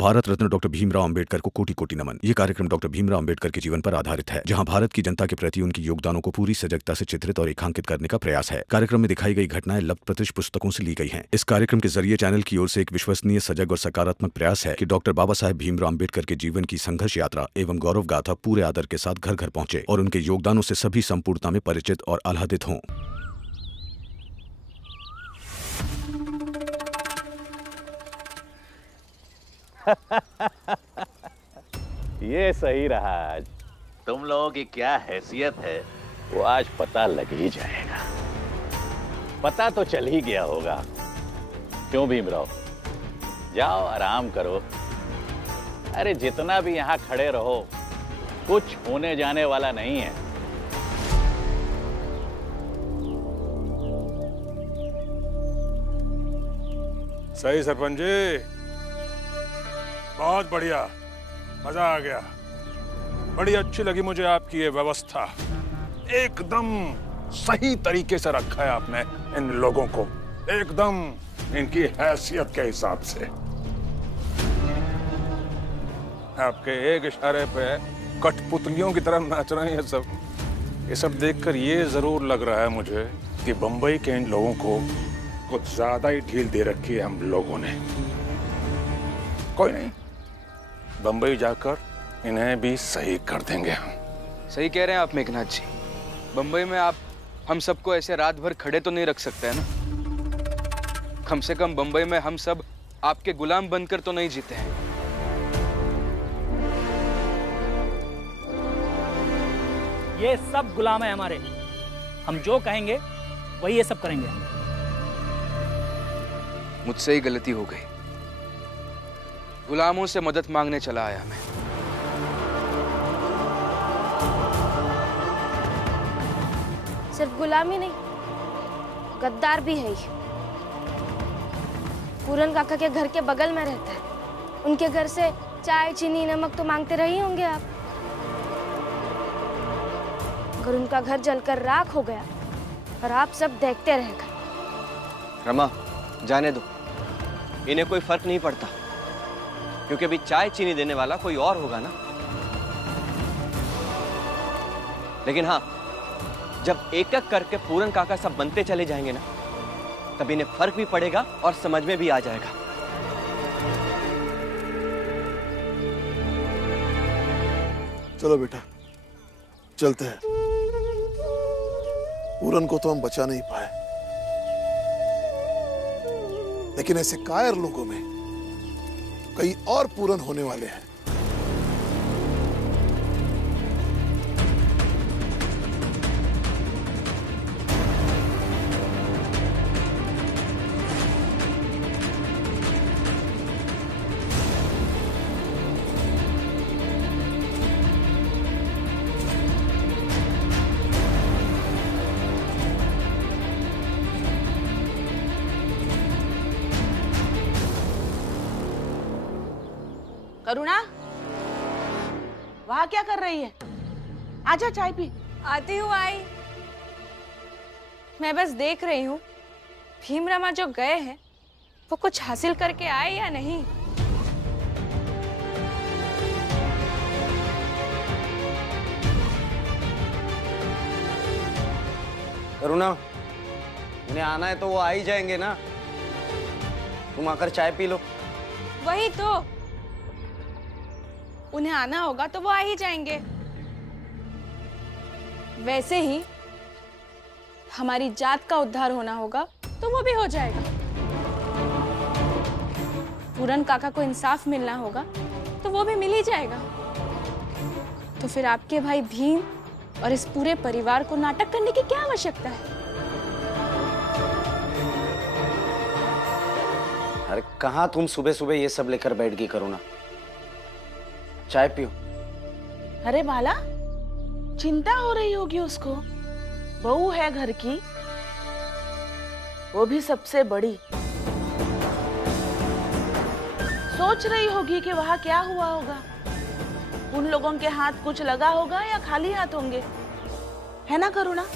Bharat Ratna doctor Bhimrao Ambedkar को कोटि कोटि नमन। ये कार्यक्रम डॉक्टर भीमराव अंबेडकर के जीवन पर आधारित है, जहां भारत की जनता के प्रति उनके योगदानों को पूरी सजगता से चित्रित और रेखांकित करने का प्रयास है। कार्यक्रम में दिखाई गई घटनाएं लब्ध प्रतिष्ठ पुस्तकों से ली गई हैं। इस कार्यक्रम के जरिए चैनल की ओर से एक विश्वसनीय, सजग और सकारात्मक प्रयास है कि डॉक्टर बाबा साहेब भीमराव अंबेडकर के जीवन की संघर्ष यात्रा एवं गौरव गाथा पूरे आदर के साथ घर घर पहुंचे और उनके योगदानों से सभी संपूर्णता में परिचित और आह्लादित हों। ये सही रहा। आज तुम लोगों की क्या हैसियत है वो आज पता लग ही जाएगा। पता तो चल ही गया होगा। क्यों भीमराव, जाओ आराम करो। अरे जितना भी यहाँ खड़े रहो कुछ होने जाने वाला नहीं है। सही सरपंच जी, बहुत बढ़िया, मजा आ गया। बड़ी अच्छी लगी मुझे आपकी ये व्यवस्था। एकदम सही तरीके से रखा है आपने इन लोगों को, एकदम इनकी हैसियत के हिसाब से। आपके एक इशारे पे कठपुतलियों की तरह नाच रहे हैं ये सब। ये सब देखकर ये जरूर लग रहा है मुझे कि बंबई के इन लोगों को कुछ ज्यादा ही ढील दे रखी है हम लोगों ने। कोई नहीं, बंबई जाकर इन्हें भी सही कर देंगे हम। सही कह रहे हैं आप मेघनाथ जी। बंबई में आप हम सबको ऐसे रात भर खड़े तो नहीं रख सकते हैं ना। कम से कम बंबई में हम सब आपके गुलाम बनकर तो नहीं जीते हैं। ये सब गुलाम है हमारे। हम जो कहेंगे वही ये सब करेंगे। मुझसे ही गलती हो गई। गुलामों से मदद मांगने चला आया मैं। सिर्फ गुलाम ही नहीं, गद्दार भी है। पूरन काका के घर के बगल में रहता है। उनके घर से चाय, चीनी, नमक तो मांगते रहे होंगे आप। अगर उनका घर जलकर राख हो गया और आप सब देखते रह गए। रमा, जाने दो, इन्हें कोई फर्क नहीं पड़ता, क्योंकि अभी चाय चीनी देने वाला कोई और होगा ना। लेकिन हाँ, जब एक एक करके पूरन काका सब बनते चले जाएंगे ना, तब इन्हें फर्क भी पड़ेगा और समझ में भी आ जाएगा। चलो बेटा, चलते हैं। पूरन को तो हम बचा नहीं पाए, लेकिन ऐसे कायर लोगों में कई और पूरन होने वाले हैं। करुणा, वहां क्या कर रही है? आजा चाय पी। आती हूँ आई। मैं बस देख रही हूँ भीमरामा जो गए हैं वो कुछ हासिल करके आए या नहीं। करुणा, उन्हें आना है तो वो आ ही जाएंगे ना। तुम आकर चाय पी लो। वही तो, उन्हें आना होगा तो वो आ ही जाएंगे। वैसे ही हमारी जात का उद्धार होना होगा तो वो भी हो जाएगा। पूरन काका को इंसाफ मिलना होगा तो वो भी मिल ही जाएगा। तो फिर आपके भाई भीम और इस पूरे परिवार को नाटक करने की क्या आवश्यकता है? अरे कहाँ तुम सुबह सुबह ये सब लेकर बैठ गई करुणा। चाय पियो। अरे बाला, चिंता हो रही होगी उसको। बहू है घर की, वो भी सबसे बड़ी। सोच रही होगी कि वहां क्या हुआ होगा। उन लोगों के हाथ कुछ लगा होगा या खाली हाथ होंगे, है ना करुणा?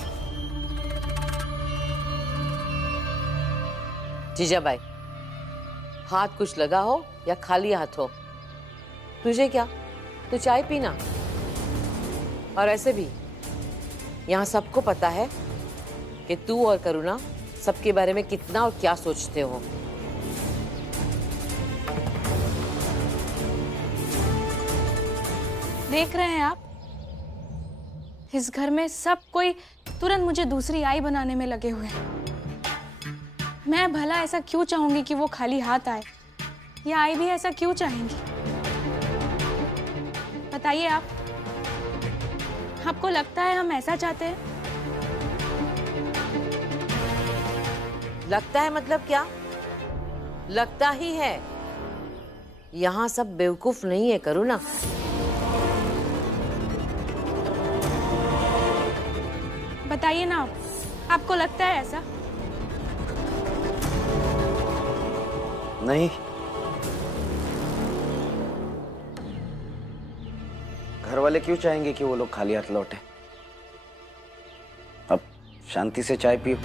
जीजाबाई, हाथ कुछ लगा हो या खाली हाथ हो, तुझे क्या, तू चाय पीना। और ऐसे भी यहाँ सबको पता है कि तू और करुणा सबके बारे में कितना और क्या सोचते हो। देख रहे हैं आप, इस घर में सब कोई तुरंत मुझे दूसरी आई बनाने में लगे हुए हैं। मैं भला ऐसा क्यों चाहूंगी कि वो खाली हाथ आए, या आई भी ऐसा क्यों चाहेंगी? बताइए आप, आपको लगता है हम ऐसा चाहते हैं? लगता है मतलब क्या? लगता ही है। यहाँ सब बेवकूफ नहीं है करुणा। बताइए ना आप, आपको लगता है ऐसा? नहीं, घर वाले क्यों चाहेंगे कि वो लोग खाली हाथ लौटे? अब शांति से चाय पियो।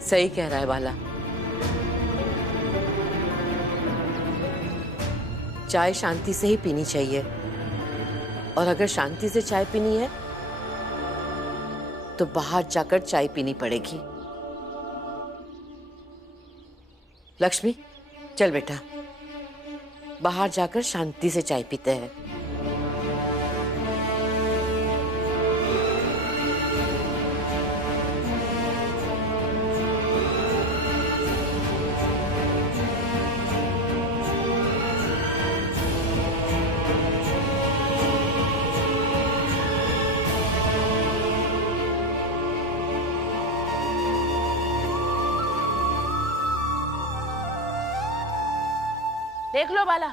सही कह रहा है बाला। चाय शांति से ही पीनी चाहिए, और अगर शांति से चाय पीनी है तो बाहर जाकर चाय पीनी पड़ेगी। लक्ष्मी, चल बेटा, बाहर जाकर शांति से चाय पीते हैं। देख लो बाला,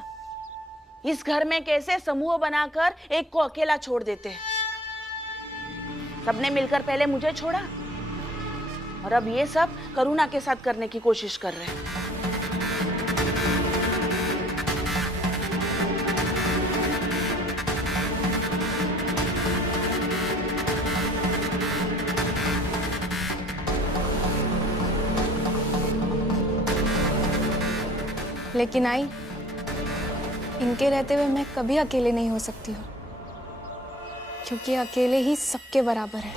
इस घर में कैसे समूह बनाकर एक को अकेला छोड़ देते हैं। सबने मिलकर पहले मुझे छोड़ा, और अब ये सब करुणा के साथ करने की कोशिश कर रहे हैं। लेकिन आई, इनके रहते हुए मैं कभी अकेले नहीं हो सकती हूँ, क्योंकि अकेले ही सबके बराबर है।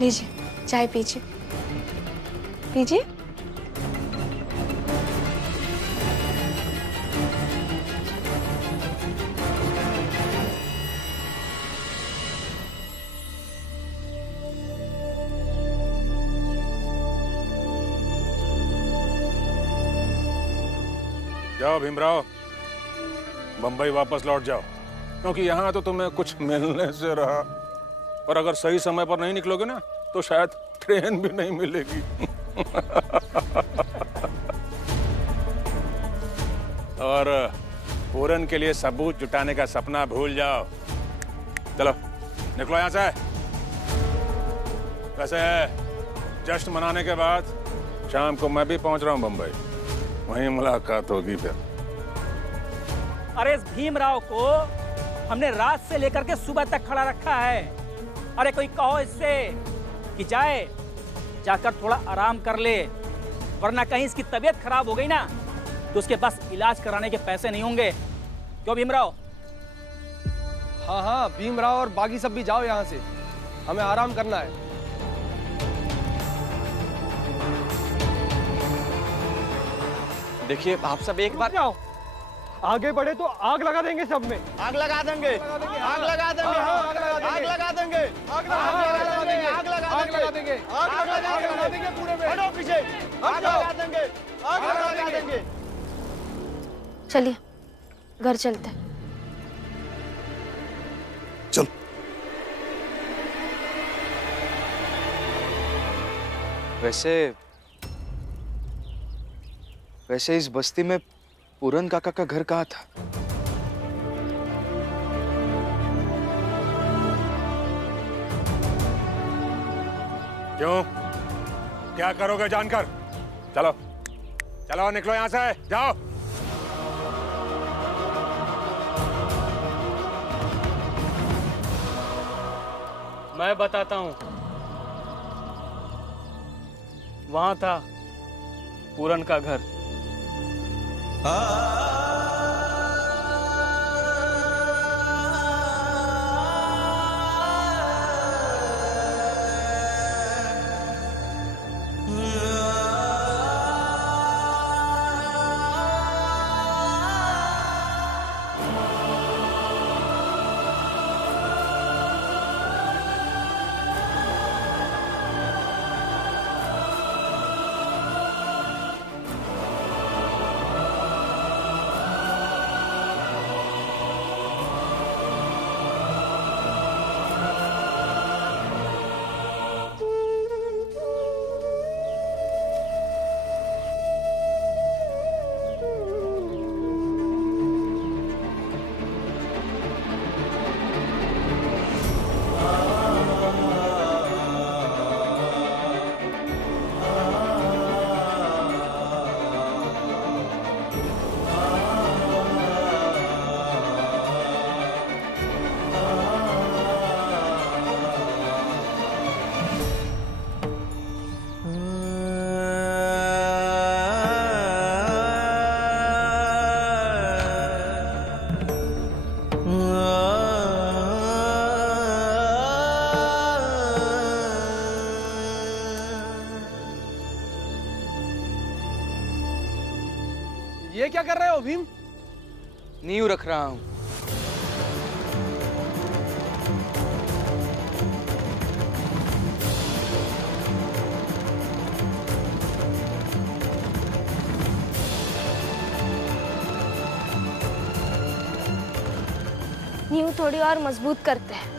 लीजिए, चाय पीजिए, पीजिए। जाओ भीमराव, बंबई वापस लौट जाओ, क्योंकि यहाँ तो तुम्हें कुछ मिलने से रहा, और अगर सही समय पर नहीं निकलोगे ना तो शायद ट्रेन भी नहीं मिलेगी। और पूरन के लिए सबूत जुटाने का सपना भूल जाओ। चलो निकलो यहाँ से। वैसे जश्न मनाने के बाद शाम को मैं भी पहुंच रहा हूँ बंबई, वहीं मुलाकात होगी फिर। अरे इस भीमराव को हमने रात से लेकर के सुबह तक खड़ा रखा है। अरे कोई कहो इससे कि जाकर थोड़ा आराम कर ले, वरना कहीं इसकी तबीयत खराब हो गई ना तो उसके पास इलाज कराने के पैसे नहीं होंगे। क्यों भीमराव? हाँ हाँ, भीमराव और बाकी सब भी जाओ यहाँ से, हमें आराम करना है। देखिए आप सब एक बार जाओ, आगे बढ़े तो आग लगा देंगे सब में। आग लगा देंगे, आग लगा देंगे, आग लगा देंगे, आग लगा देंगे, आग लगा देंगे, आग लगा देंगे पूरे में। हटो पीछे, आग लगा देंगे, आग लगा देंगे। चलिए घर चलते हैं। चल। वैसे इस बस्ती में पूरन काका का घर कहाँ था? क्यों? क्या करोगे जानकर? चलो चलो निकलो यहाँ से, जाओ। मैं बताता हूँ। वहां था पूरन का घर। ये क्या कर रहे हो भीम? नींव रख रहा हूं। नींव थोड़ी और मजबूत करते हैं।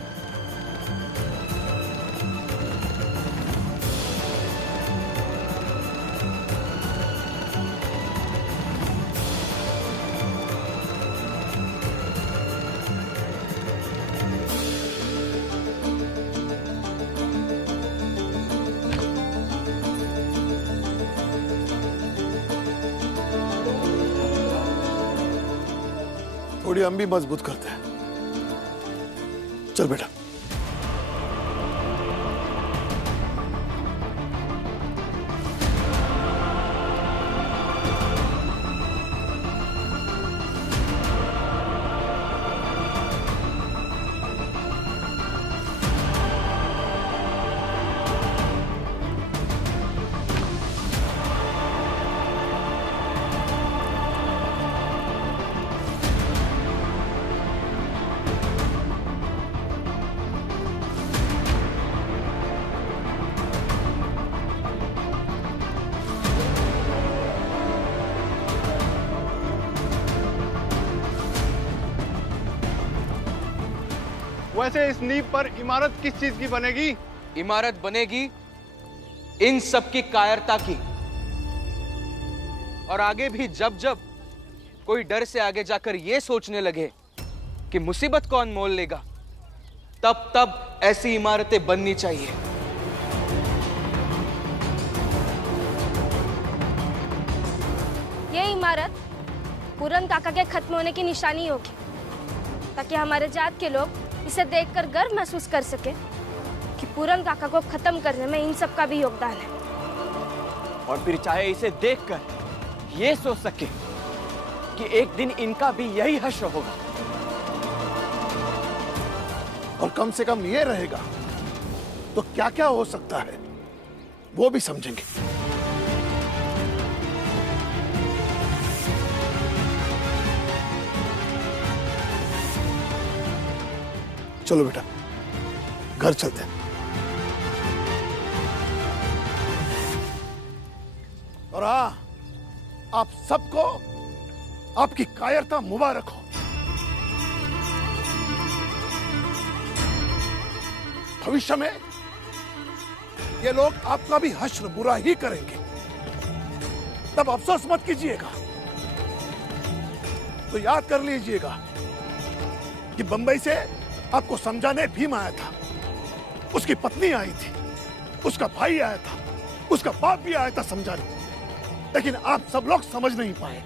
थोड़ी हम भी मजबूत करते हैं। चल बेटा। वैसे इस नींव पर इमारत किस चीज की बनेगी? इमारत बनेगी इन सब की कायरता की। और आगे भी जब जब कोई डर से आगे जाकर यह सोचने लगे कि मुसीबत कौन मोल लेगा, तब तब ऐसी इमारतें बननी चाहिए। ये इमारत पूरन काका के खत्म होने की निशानी होगी, ताकि हमारे जात के लोग इसे देखकर गर्व महसूस कर सके कि पूरन काका को खत्म करने में इन सब का भी योगदान है। और फिर चाहे इसे देखकर ये सोच सके कि एक दिन इनका भी यही हश्र होगा। और कम से कम ये रहेगा तो क्या क्या हो सकता है वो भी समझेंगे। चलो बेटा, घर चलते हैं। और हाँ, आप सबको आपकी कायरता मुबारक हो। भविष्य में ये लोग आपका भी हश्र बुरा ही करेंगे, तब अफसोस मत कीजिएगा। तो याद कर लीजिएगा कि बंबई से आपको समझाने भीम आया था, उसकी पत्नी आई थी, उसका भाई आया था, उसका बाप भी आया था समझाने, लेकिन आप सब लोग समझ नहीं पाए।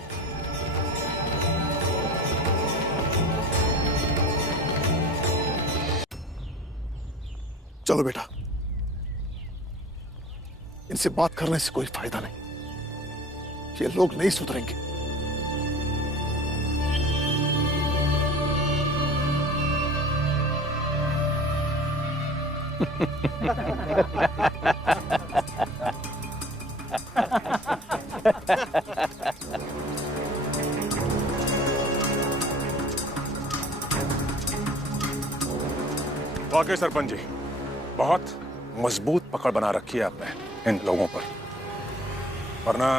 चलो बेटा, इनसे बात करने से कोई फायदा नहीं, ये लोग नहीं सुधरेंगे। वाकई सरपंच जी, बहुत मजबूत पकड़ बना रखी है आपने इन लोगों पर, वरना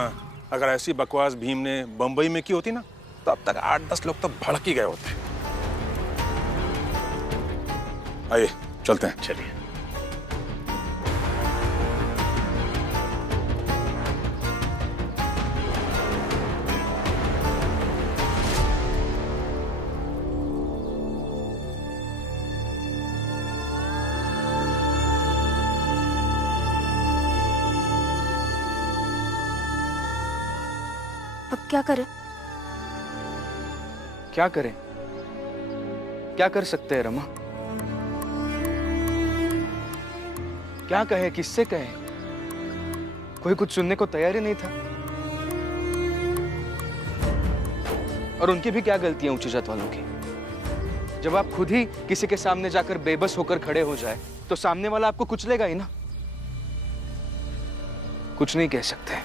अगर ऐसी बकवास भीम ने बंबई में की होती ना, तो अब तक 8-10 लोग तो भड़क ही गए होते। आइए चलते हैं। चलिए। अब क्या करें? क्या करें? क्या कर सकते हैं रमा? क्या कहे, किससे कहे? कोई कुछ सुनने को तैयार ही नहीं था। और उनकी भी क्या गलतियां ऊंची जात वालों की? जब आप खुद ही किसी के सामने जाकर बेबस होकर खड़े हो जाए तो सामने वाला आपको कुचलेगा ही ना। कुछ नहीं कह सकते।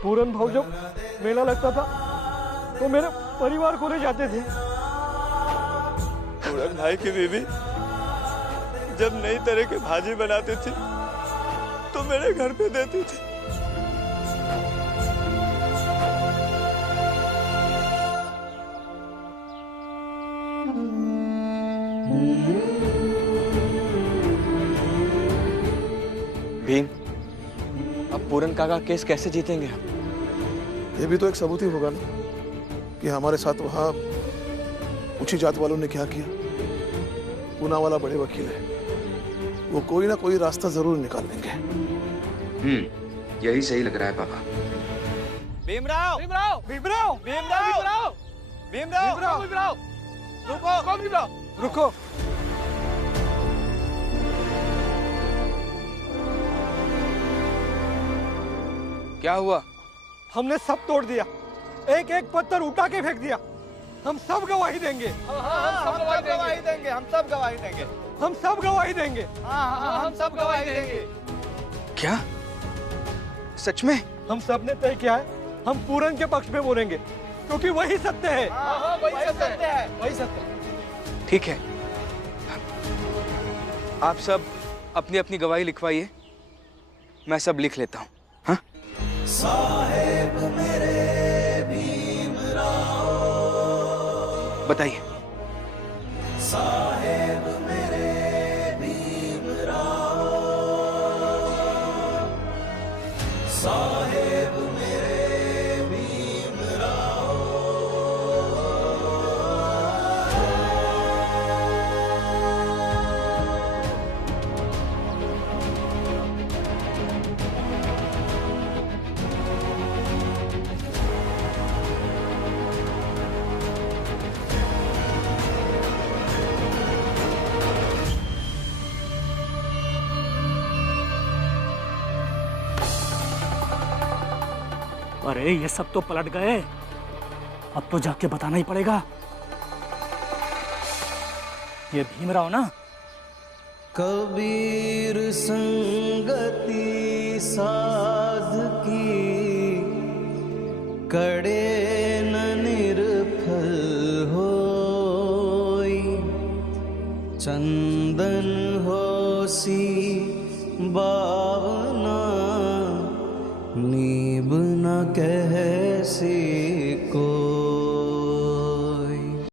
पूरन भाव जब मेला लगता था तो मेरे परिवार को ले जाते थे। पूरन भाई की बीवी जब नई तरह की भाजी बनाती थी तो मेरे घर पे देती थी। भीम, अब पूरन काका केस कैसे जीतेंगे हम? ये भी तो एक सबूत ही होगा ना कि हमारे साथ वहां ऊंची जात वालों ने क्या किया। पूना वाला बड़े वकील है, वो कोई ना कोई रास्ता जरूर निकाल लेंगे। यही सही लग रहा है पापा। भीमराव, भीमराव, भीमराव, भीमराव, भीमराव, भीमराव, रुको, भीमराव, रुको। क्या हुआ? हमने सब तोड़ दिया, एक एक पत्थर उठा के फेंक दिया। हम सब गवाही देंगे। हम सब गवाही देंगे। हम सब गवाही देंगे। हम सब गवाही देंगे। हम सब गवाही देंगे। क्या? सच में? हम सब ने तय किया है, हम पूरन के पक्ष में बोलेंगे क्योंकि वही सत्य है। वही सत्य है। वही सत्य है। ठीक है, आप सब अपनी अपनी गवाही लिखवाइए, मैं सब लिख लेता हूँ। हाँ? साहेब मेरे भीमराव, बताइए। साहेब मेरे भीमराव, साहेब मेरे भीमराव, अरे ये सब तो पलट गए, अब तो जाके बताना ही पड़ेगा। ये भीमराव ना, कबीर संगति साध की, कड़े न निर्फल होई, चंदन होसी बावना, नीब न कहसी